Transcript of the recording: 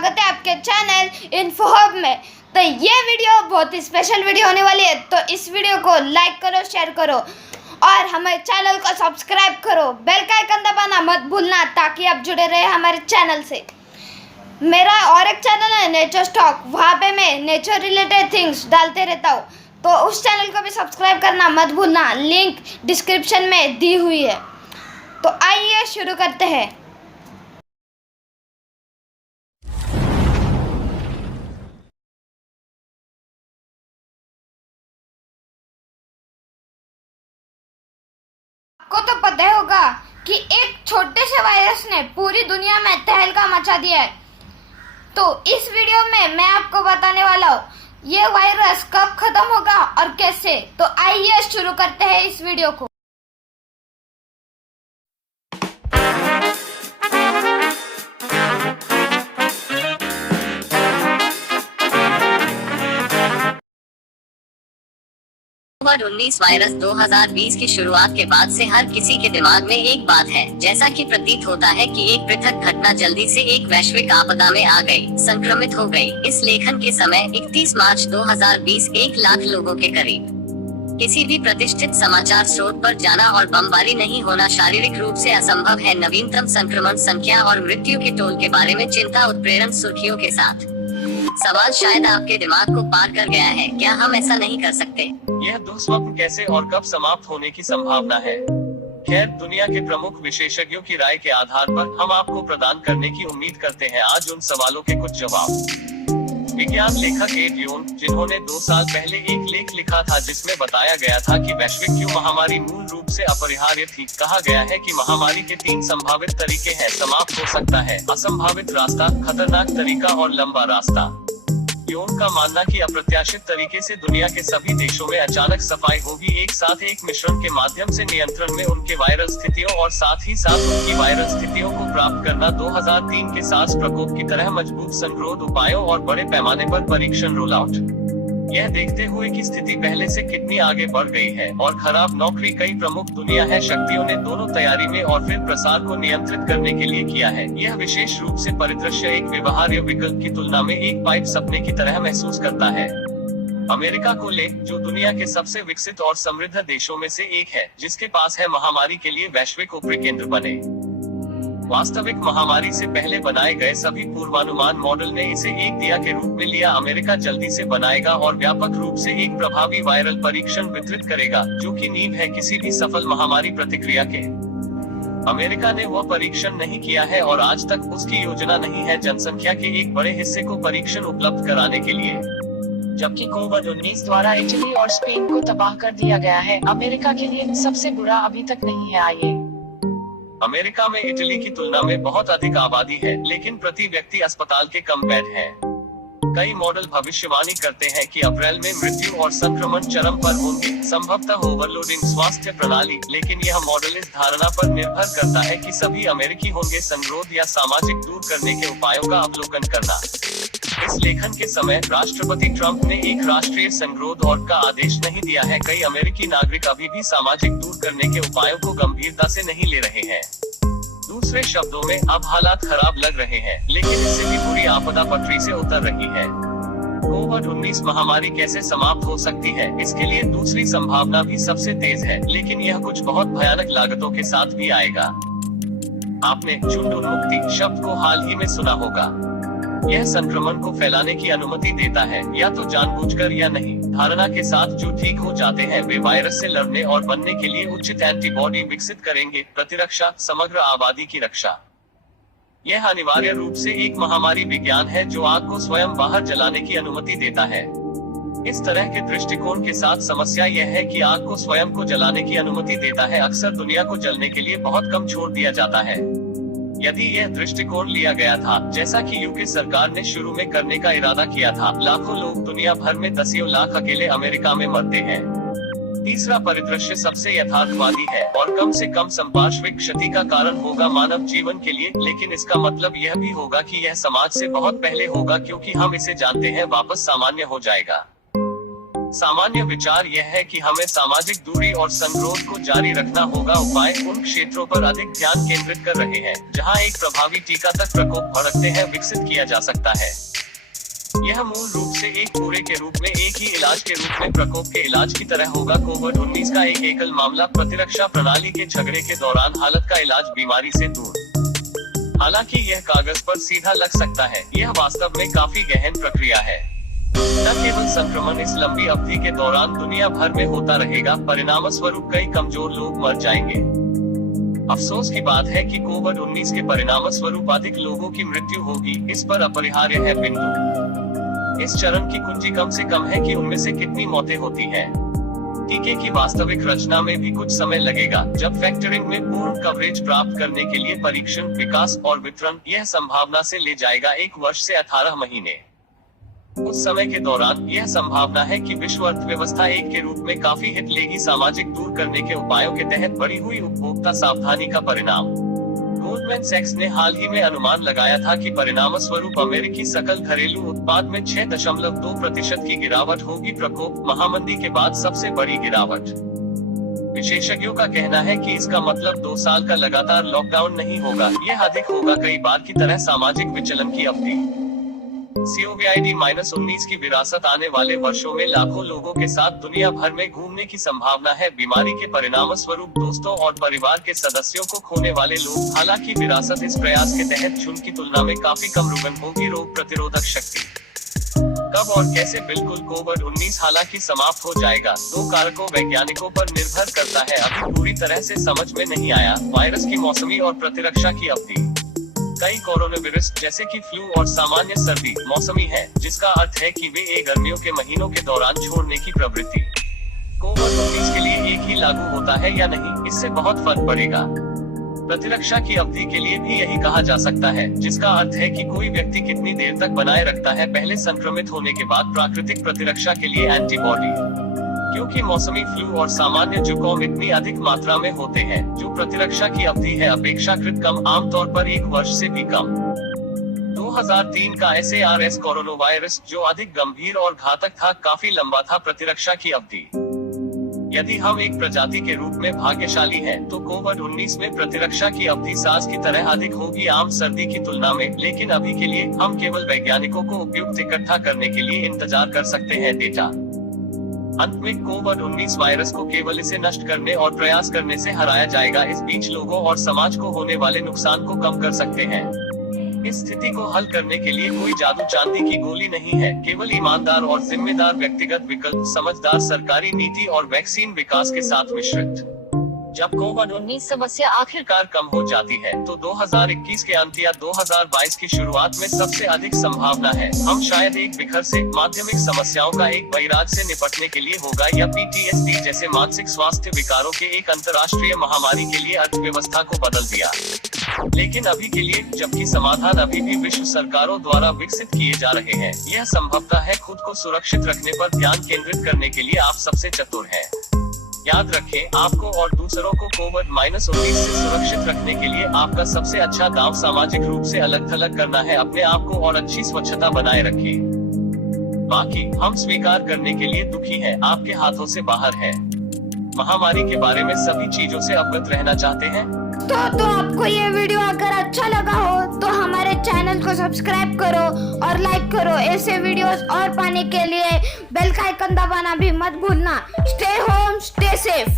स्वागत है आपके चैनल इन्फोहब में। तो ये वीडियो बहुत ही स्पेशल वीडियो होने वाली है, तो इस वीडियो को लाइक करो, शेयर करो और हमारे चैनल को सब्सक्राइब करो। बेल का आइकन दबाना मत भूलना ताकि आप जुड़े रहे हमारे चैनल से। मेरा और एक चैनल है नेचर स्टॉक, वहाँ पे मैं नेचर रिलेटेड थिंग्स डालते रहता हूँ, तो उस चैनल को भी सब्सक्राइब करना मत भूलना। लिंक डिस्क्रिप्शन में दी हुई है। तो आइए शुरू करते हैं। आपको तो पता ही होगा कि एक छोटे से वायरस ने पूरी दुनिया में तहलका मचा दिया है। तो इस वीडियो में मैं आपको बताने वाला हूँ ये वायरस कब खत्म होगा और कैसे। तो आइए शुरू करते हैं इस वीडियो को। कोविड-19 वायरस 2020 की शुरुआत के बाद से हर किसी के दिमाग में एक बात है, जैसा कि प्रतीत होता है कि एक पृथक घटना जल्दी से एक वैश्विक आपदा में आ गई, संक्रमित हो गई। इस लेखन के समय 31 मार्च 2020 1 लाख लोगों के करीब। किसी भी प्रतिष्ठित समाचार स्रोत पर जाना और बमबारी नहीं होना शारीरिक रूप से असंभव है। नवीनतम संक्रमण संख्या और मृत्यु के टोल के बारे में चिंता उत्प्रेरण सुर्खियों के साथ। सवाल शायद आपके दिमाग को पार कर गया है, क्या हम ऐसा नहीं कर सकते? यह दुःस्वप्न कैसे और कब समाप्त होने की संभावना है? खैर, दुनिया के प्रमुख विशेषज्ञों की राय के आधार पर हम आपको प्रदान करने की उम्मीद करते हैं आज उन सवालों के कुछ जवाब। विज्ञान लेखक एड यून, जिन्होंने 2 साल पहले एक लेख लिखा था जिसमें बताया गया था कि वैश्विक क्यों महामारी मूल रूप से अपरिहार्य थी। कहा गया है कि महामारी के 3 संभावित तरीके हैं। समाप्त हो सकता है, असंभावित रास्ता, खतरनाक तरीका और लंबा रास्ता। यून का मानना कि अप्रत्याशित तरीके से दुनिया के सभी देशों में अचानक सफाई होगी, एक साथ एक मिश्रण के माध्यम से नियंत्रण में उनके वायरल स्थितियों और साथ ही साथ उनकी वायरल स्थितियों को प्राप्त करना। 2003 के सार्स प्रकोप की तरह मजबूत संगरोध उपायों और बड़े पैमाने पर परीक्षण रोल आउट। यह देखते हुए कि स्थिति पहले से कितनी आगे बढ़ गई है और खराब नौकरी कई प्रमुख दुनिया है शक्तियों ने दोनों तैयारी में और फिर प्रसार को नियंत्रित करने के लिए किया है। यह विशेष रूप से परिदृश्य एक व्यवहार्य विकल्प की तुलना में एक पाइप सपने की तरह महसूस करता है। अमेरिका को ले, जो दुनिया के सबसे विकसित और समृद्ध देशों में से एक है, जिसके पास है महामारी के लिए वैश्विक ऊपरी केंद्र बने। वास्तविक महामारी से पहले बनाए गए सभी पूर्वानुमान मॉडल ने इसे एक दिया के रूप में लिया। अमेरिका जल्दी से बनाएगा और व्यापक रूप से एक प्रभावी वायरल परीक्षण वितरित करेगा, जो कि नींव है किसी भी सफल महामारी प्रतिक्रिया के। अमेरिका ने वह परीक्षण नहीं किया है और आज तक उसकी योजना नहीं है जनसंख्या के एक बड़े हिस्से को परीक्षण उपलब्ध कराने के लिए। जबकि कोविड-19 द्वारा इटली और स्पेन को तबाह कर दिया गया है, अमेरिका के लिए सबसे बुरा अभी तक नहीं है। आइए, अमेरिका में इटली की तुलना में बहुत अधिक आबादी है, लेकिन प्रति व्यक्ति अस्पताल के कम बेड हैं। कई मॉडल भविष्यवाणी करते हैं कि अप्रैल में मृत्यु और संक्रमण चरम पर होंगे, संभवतः ओवरलोडिंग स्वास्थ्य प्रणाली। लेकिन यह मॉडल इस धारणा पर निर्भर करता है कि सभी अमेरिकी होंगे। संगरोध या सामाजिक दूर करने के उपायों का अवलोकन करना। इस लेखन के समय राष्ट्रपति ट्रंप ने एक राष्ट्रीय संगरोध और का आदेश नहीं दिया है। कई अमेरिकी नागरिक अभी भी सामाजिक दूर करने के उपायों को गंभीरता से नहीं ले रहे हैं। दूसरे शब्दों में, अब हालात खराब लग रहे हैं, लेकिन इससे भी बुरी आपदा पटरी से उतर रही है। कोविड-19 महामारी कैसे समाप्त हो सकती है? इसके लिए दूसरी संभावना भी सबसे तेज है, लेकिन यह कुछ बहुत भयानक लागतों के साथ भी आएगा। आपने झुंड उन्मुक्ति शब्द को हाल ही में सुना होगा। यह संक्रमण को फैलाने की अनुमति देता है, या तो जानबूझकर या नहीं। धारणा के साथ जो ठीक हो जाते हैं वे वायरस से लड़ने और बनने के लिए उचित एंटीबॉडी विकसित करेंगे, प्रतिरक्षा, समग्र आबादी की रक्षा। यह अनिवार्य रूप से एक महामारी विज्ञान है जो आग को स्वयं बाहर जलाने की अनुमति देता है। इस तरह के दृष्टिकोण के साथ समस्या यह है कि आग को स्वयं को जलाने की अनुमति देता है। अक्सर दुनिया को जलने के लिए बहुत कम छोड़ दिया जाता है। यदि यह दृष्टिकोण लिया गया था, जैसा कि यूके सरकार ने शुरू में करने का इरादा किया था, लाखों लोग दुनिया भर में 10 लाख अकेले अमेरिका में मरते हैं। तीसरा परिदृश्य सबसे यथार्थवादी है और कम से कम संपार्श्विक क्षति का कारण होगा मानव जीवन के लिए, लेकिन इसका मतलब यह भी होगा कि यह समाज से बहुत पहले होगा, क्योंकि हम इसे जानते हैं वापस सामान्य हो जाएगा। सामान्य विचार यह है कि हमें सामाजिक दूरी और संगरोध को जारी रखना होगा। उपाय उन क्षेत्रों पर अधिक ध्यान केंद्रित कर रहे हैं जहां एक प्रभावी टीका तक प्रकोप भड़कते हैं विकसित किया जा सकता है। यह मूल रूप से एक पूरे के रूप में एक ही इलाज के रूप में प्रकोप के इलाज की तरह होगा। कोविड-19 का एक एकल मामला प्रतिरक्षा प्रणाली के झगड़े के दौरान हालत का इलाज बीमारी से दूर। हालांकि यह कागज पर सीधा लग सकता है, यह वास्तव में काफी गहन प्रक्रिया है। न केवल संक्रमण इस लंबी अवधि के दौरान दुनिया भर में होता रहेगा, परिणामस्वरूप कई कमजोर लोग मर जाएंगे। अफसोस की बात है कि कोविड-19 के परिणामस्वरूप अधिक लोगों की मृत्यु होगी। इस पर अपरिहार्य है बिंदु। इस चरण की कुंजी कम से कम है कि उनमें से कितनी मौतें होती हैं। टीके की वास्तविक रचना में भी कुछ समय लगेगा, जब फैक्टरिंग में पूर्ण कवरेज प्राप्त करने के लिए परीक्षण, विकास और वितरण यह संभावना से ले जाएगा 1 वर्ष से 18 महीने। उस समय के दौरान यह संभावना है कि विश्व अर्थव्यवस्था एक के रूप में काफी हिट लेगी। सामाजिक दूर करने के उपायों के तहत बढ़ी हुई उपभोक्ता सावधानी का परिणाम। गोल्डमैन सैक्स ने हाल ही में अनुमान लगाया था कि परिणामस्वरूप अमेरिकी सकल घरेलू उत्पाद में 6.2% की गिरावट होगी। प्रकोप महामंदी के बाद सबसे बड़ी गिरावट। विशेषज्ञों का कहना है कि इसका मतलब 2 साल का लगातार लॉकडाउन नहीं होगा, यह अधिक होगा कई बार की तरह सामाजिक विचलन की अवधि। COVID-19 की विरासत आने वाले वर्षों में लाखों लोगों के साथ दुनिया भर में घूमने की संभावना है। बीमारी के परिणामस्वरूप दोस्तों और परिवार के सदस्यों को खोने वाले लोग। हालांकि विरासत इस प्रयास के तहत झुंड की तुलना में काफी कम रुगन होगी। रोग प्रतिरोधक शक्ति कब और कैसे बिल्कुल कोविड-19 हालांकि समाप्त हो जाएगा, 2 कारकों वैज्ञानिकों पर निर्भर करता है, अभी पूरी तरह से समझ में नहीं आया। वायरस की मौसमी और प्रतिरक्षा की अवधि। कई कोरोना वायरस जैसे कि फ्लू और सामान्य सर्दी मौसमी है, जिसका अर्थ है कि वे गर्मियों के महीनों के दौरान छोड़ने की प्रवृत्ति। कोविड-19 के लिए एक ही लागू होता है या नहीं, इससे बहुत फर्क पड़ेगा। प्रतिरक्षा की अवधि के लिए भी यही कहा जा सकता है, जिसका अर्थ है कि कोई व्यक्ति कितनी देर तक बनाए रखता है पहले संक्रमित होने के बाद प्राकृतिक प्रतिरक्षा के लिए एंटीबॉडी। क्योंकि मौसमी फ्लू और सामान्य जुकाम इतनी अधिक मात्रा में होते हैं, जो प्रतिरक्षा की अवधि है अपेक्षाकृत कम, आमतौर पर 1 वर्ष से भी कम। 2003 का SARS कोरोना वायरस जो अधिक गंभीर और घातक था, काफी लंबा था प्रतिरक्षा की अवधि। यदि हम एक प्रजाति के रूप में भाग्यशाली हैं, तो कोविड-19 में प्रतिरक्षा की अवधि सास की तरह अधिक होगी आम सर्दी की तुलना में। लेकिन अभी के लिए हम केवल वैज्ञानिकों को उपयुक्त इकट्ठा करने के लिए इंतजार कर सकते हैं डेटा। अंत में कोविड-19 वायरस को केवल इसे नष्ट करने और प्रयास करने से हराया जाएगा। इस बीच लोगों और समाज को होने वाले नुकसान को कम कर सकते हैं। इस स्थिति को हल करने के लिए कोई जादू चांदी की गोली नहीं है, केवल ईमानदार और जिम्मेदार व्यक्तिगत विकल्प, समझदार सरकारी नीति और वैक्सीन विकास के साथ मिश्रित। जब कोविड-19 समस्या आखिरकार कम हो जाती है, तो 2021 के अंत या 2022 की शुरुआत में सबसे अधिक संभावना है हम शायद एक बिखर से माध्यमिक समस्याओं का एक वैराग से निपटने के लिए होगा, या PTSD जैसे मानसिक स्वास्थ्य विकारों के एक अंतर्राष्ट्रीय महामारी के लिए अर्थव्यवस्था को बदल दिया। लेकिन अभी के लिए, जबकि समाधान अभी भी विश्व सरकारों द्वारा विकसित किए जा रहे हैं, यह संभवतः है खुद को सुरक्षित रखने पर ध्यान केंद्रित करने के लिए आप सबसे चतुर हैं। याद रखें, आपको और दूसरों को कोविड-19 से सुरक्षित रखने के लिए आपका सबसे अच्छा दांव सामाजिक रूप से अलग थलग करना है। अपने आप को और अच्छी स्वच्छता बनाए रखें। बाकी हम स्वीकार करने के लिए दुखी हैं, आपके हाथों से बाहर है। महामारी के बारे में सभी चीजों से अवगत रहना चाहते हैं। तो आपको ये वीडियो अगर अच्छा लगा हो तो हमारे चैनल को सब्सक्राइब करो और लाइक करो। ऐसे वीडियोस और पाने के लिए बेल का आइकन दबाना भी मत भूलना। Stay home, stay safe.